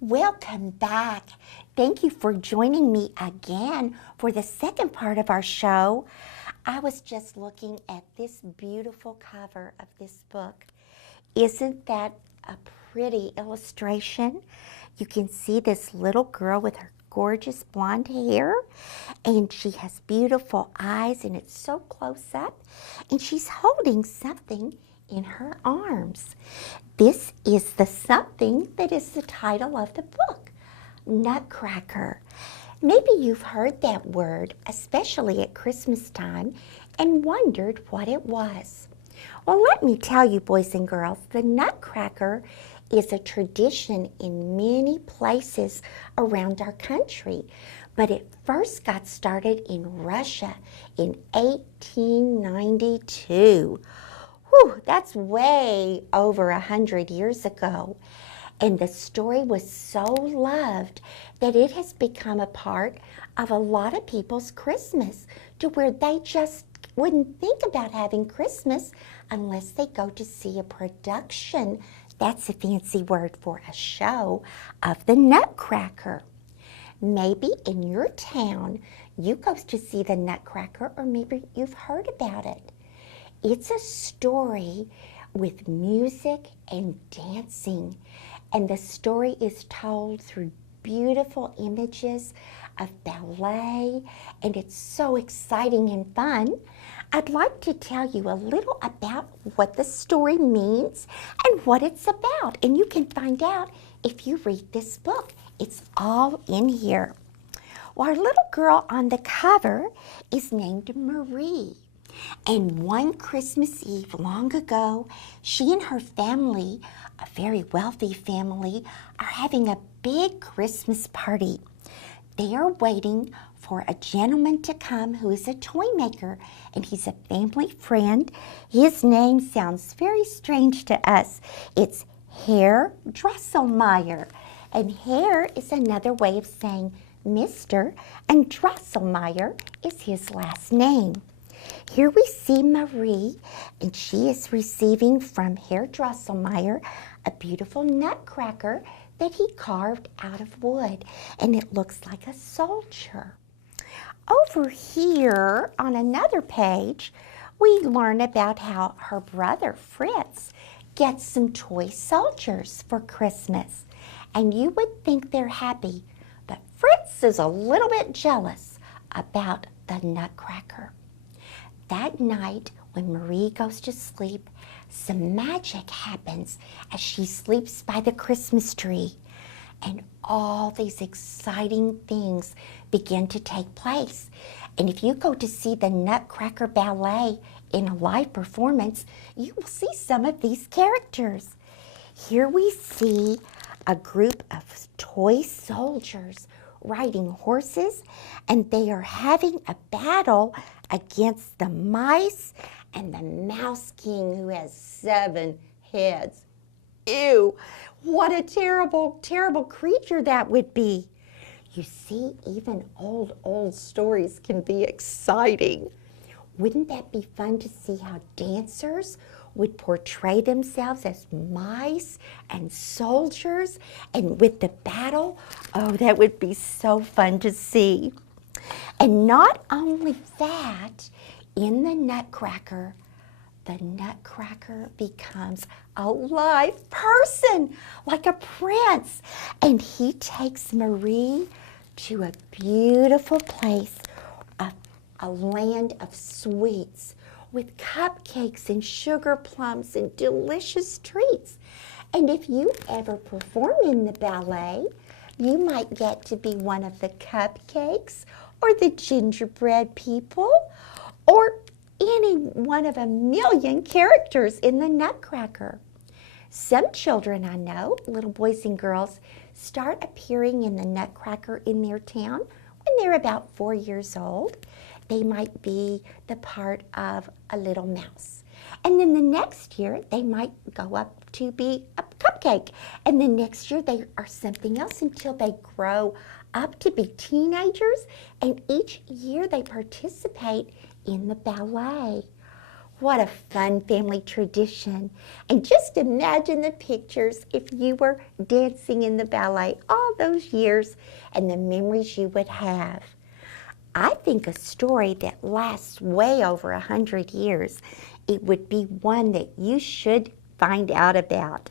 Welcome back. Thank you for joining me again for the second part of our show. I was just looking at this beautiful cover of this book. Isn't that a pretty illustration? You can see this little girl with her gorgeous blonde hair, and she has beautiful eyes, and it's so close up, and she's holding something in her arms. This is the something that is the title of the book, Nutcracker. Maybe you've heard that word, especially at Christmas time, and wondered what it was. Well, let me tell you, boys and girls, the Nutcracker is a tradition in many places around our country, but it first got started in Russia in 1892. Whew, that's way over 100 years ago. And the story was so loved that it has become a part of a lot of people's Christmas, to where they just wouldn't think about having Christmas unless they go to see a production. That's a fancy word for a show of the Nutcracker. Maybe in your town you go to see the Nutcracker, or maybe you've heard about it. It's a story with music and dancing, and the story is told through beautiful images of ballet, and it's so exciting and fun. I'd like to tell you a little about what the story means and what it's about, and you can find out if you read this book. It's all in here. Well, our little girl on the cover is named Marie. And one Christmas Eve long ago, she and her family, a very wealthy family, are having a big Christmas party. They are waiting for a gentleman to come who is a toy maker, and he's a family friend. His name sounds very strange to us. It's Herr Drosselmeyer, and Herr is another way of saying Mr., and Drosselmeyer is his last name. Here we see Marie, and she is receiving from Herr Drosselmeyer a beautiful nutcracker that he carved out of wood, and it looks like a soldier. Over here on another page, we learn about how her brother Fritz gets some toy soldiers for Christmas, and you would think they're happy, but Fritz is a little bit jealous about the nutcracker. That night, when Marie goes to sleep, some magic happens as she sleeps by the Christmas tree. And all these exciting things begin to take place. And if you go to see the Nutcracker Ballet in a live performance, you will see some of these characters. Here we see a group of toy soldiers riding horses, and they are having a battle against the mice and the Mouse King, who has 7 heads. Ew, what a terrible, terrible creature that would be. You see, even old stories can be exciting. Wouldn't that be fun to see how dancers would portray themselves as mice and soldiers, and with the battle? Oh, that would be so fun to see. And not only that, in the Nutcracker becomes a live person, like a prince. And he takes Marie to a beautiful place, a land of sweets, with cupcakes and sugar plums and delicious treats. And if you ever perform in the ballet, you might get to be one of the cupcakes or the gingerbread people, or any one of a million characters in the Nutcracker. Some children I know, little boys and girls, start appearing in the Nutcracker in their town when they're about 4 years old. They might be the part of a little mouse. And then the next year, they might go up to be a cupcake. And the next year, they are something else until they grow up to be teenagers. And each year, they participate in the ballet. What a fun family tradition. And just imagine the pictures if you were dancing in the ballet all those years and the memories you would have. I think a story that lasts way over 100 years, it would be one that you should find out about.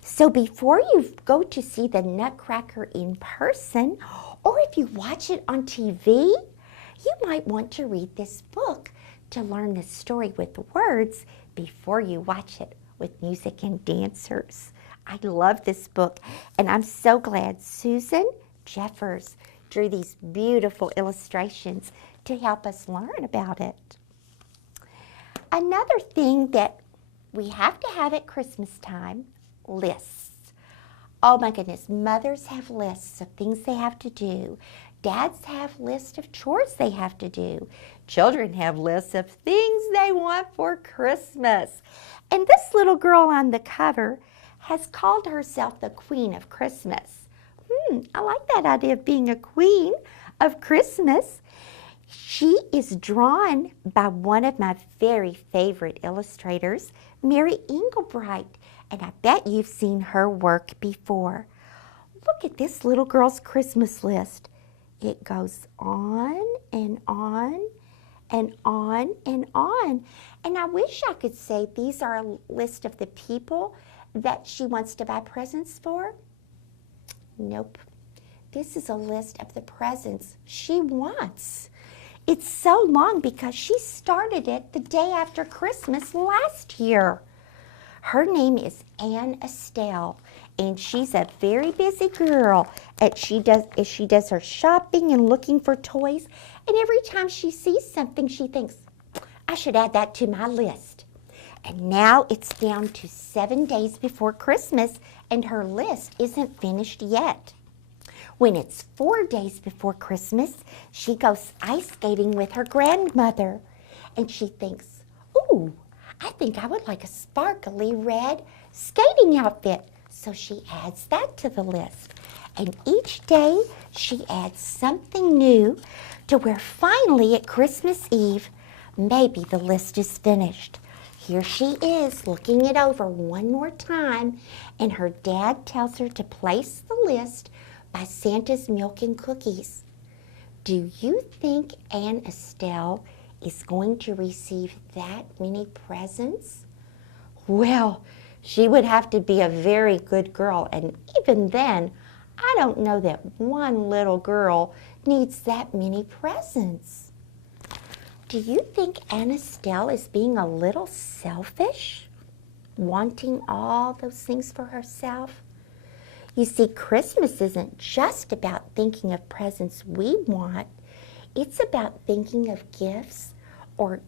So before you go to see the Nutcracker in person, or if you watch it on TV, you might want to read this book to learn the story with words before you watch it with music and dancers. I love this book, and I'm so glad Susan Jeffers drew these beautiful illustrations to help us learn about it. Another thing that we have to have at Christmas time, lists. Oh my goodness, mothers have lists of things they have to do. Dads have lists of chores they have to do. Children have lists of things they want for Christmas. And this little girl on the cover has called herself the Queen of Christmas. I like that idea of being a queen of Christmas. She is drawn by one of my very favorite illustrators, Mary Engelbright, and I bet you've seen her work before. Look at this little girl's Christmas list. It goes on and on and on and on. And I wish I could say these are a list of the people that she wants to buy presents for. Nope. This is a list of the presents she wants. It's so long because she started it the day after Christmas last year. Her name is Anne Estelle, and she's a very busy girl. She does her shopping and looking for toys, and every time she sees something, she thinks, I should add that to my list. And now it's down to 7 days before Christmas, and her list isn't finished yet. When it's 4 days before Christmas, she goes ice skating with her grandmother. And she thinks, ooh, I think I would like a sparkly red skating outfit. So she adds that to the list. And each day she adds something new to where finally at Christmas Eve, maybe the list is finished. Here she is looking it over one more time, and her dad tells her to place the list by Santa's milk and cookies. Do you think Anne Estelle is going to receive that many presents? Well, she would have to be a very good girl, and even then, I don't know that one little girl needs that many presents. Do you think Anne Estelle is being a little selfish, wanting all those things for herself? You see, Christmas isn't just about thinking of presents we want. It's about thinking of gifts or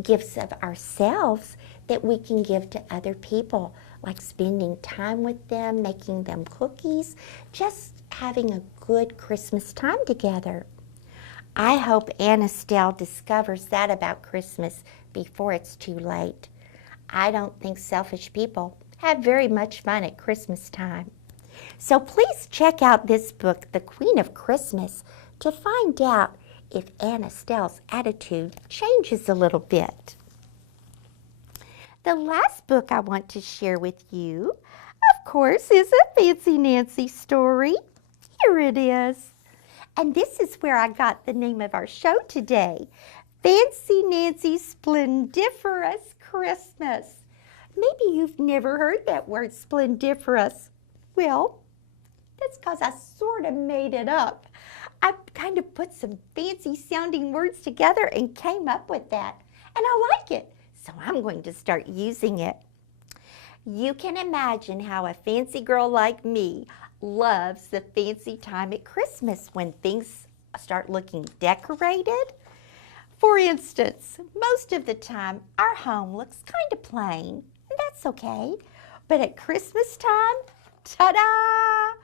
gifts of ourselves that we can give to other people, like spending time with them, making them cookies, just having a good Christmas time together. I hope Anne Estelle discovers that about Christmas before it's too late. I don't think selfish people have very much fun at Christmas time. So please check out this book, The Queen of Christmas, to find out if Anne Estelle's attitude changes a little bit. The last book I want to share with you, of course, is a Fancy Nancy story. Here it is. And this is where I got the name of our show today, Fancy Nancy's Splendiferous Christmas. Maybe you've never heard that word, splendiferous. Well, that's because I sort of made it up. I kind of put some fancy sounding words together and came up with that. And I like it, so I'm going to start using it. You can imagine how a fancy girl like me loves the fancy time at Christmas when things start looking decorated. For instance, most of the time our home looks kind of plain, and that's okay. But at Christmas time, ta-da!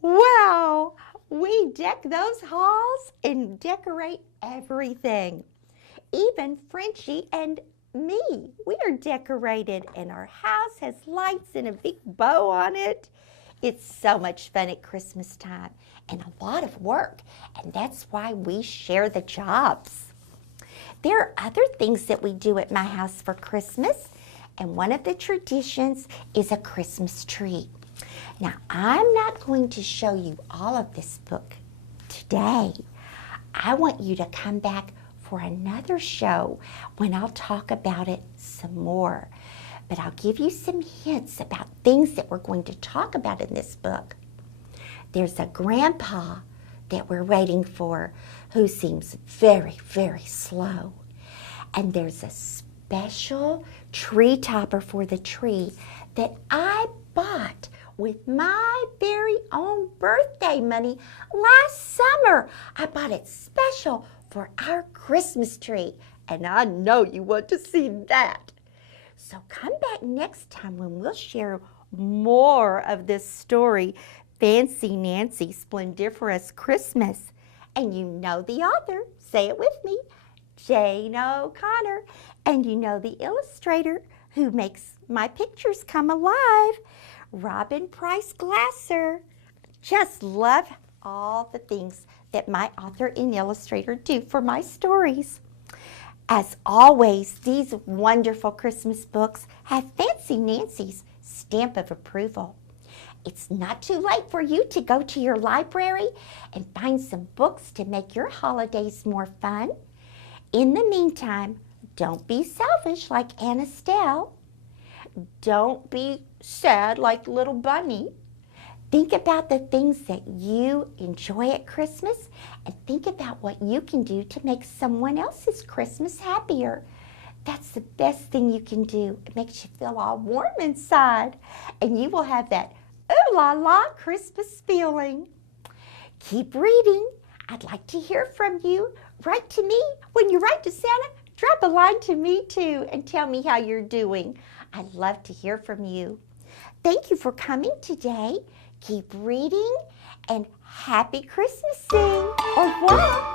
Wow! We deck those halls and decorate everything. Even Frenchie and me, we are decorated, and our house has lights and a big bow on it. It's so much fun at Christmas time and a lot of work, and that's why we share the jobs. There are other things that we do at my house for Christmas, and one of the traditions is a Christmas tree. Now, I'm not going to show you all of this book today. I want you to come back for another show when I'll talk about it some more. But I'll give you some hints about things that we're going to talk about in this book. There's a grandpa that we're waiting for who seems very, very slow. And there's a special tree topper for the tree that I bought with my very own birthday money last summer. I bought it special for our Christmas tree, and I know you want to see that. So come back next time when we'll share more of this story, Fancy Nancy's Splendiferous Christmas. And you know the author, say it with me, Jane O'Connor. And you know the illustrator who makes my pictures come alive, Robin Price Glasser. Just love all the things that my author and illustrator do for my stories. As always, these wonderful Christmas books have Fancy Nancy's stamp of approval. It's not too late for you to go to your library and find some books to make your holidays more fun. In the meantime, don't be selfish like Aunt Estelle. Don't be sad like Little Bunny. Think about the things that you enjoy at Christmas and think about what you can do to make someone else's Christmas happier. That's the best thing you can do. It makes you feel all warm inside, and you will have that ooh la la Christmas feeling. Keep reading. I'd like to hear from you. Write to me. When you write to Santa, drop a line to me too and tell me how you're doing. I'd love to hear from you. Thank you for coming today. Keep reading and happy Christmasing. Au revoir.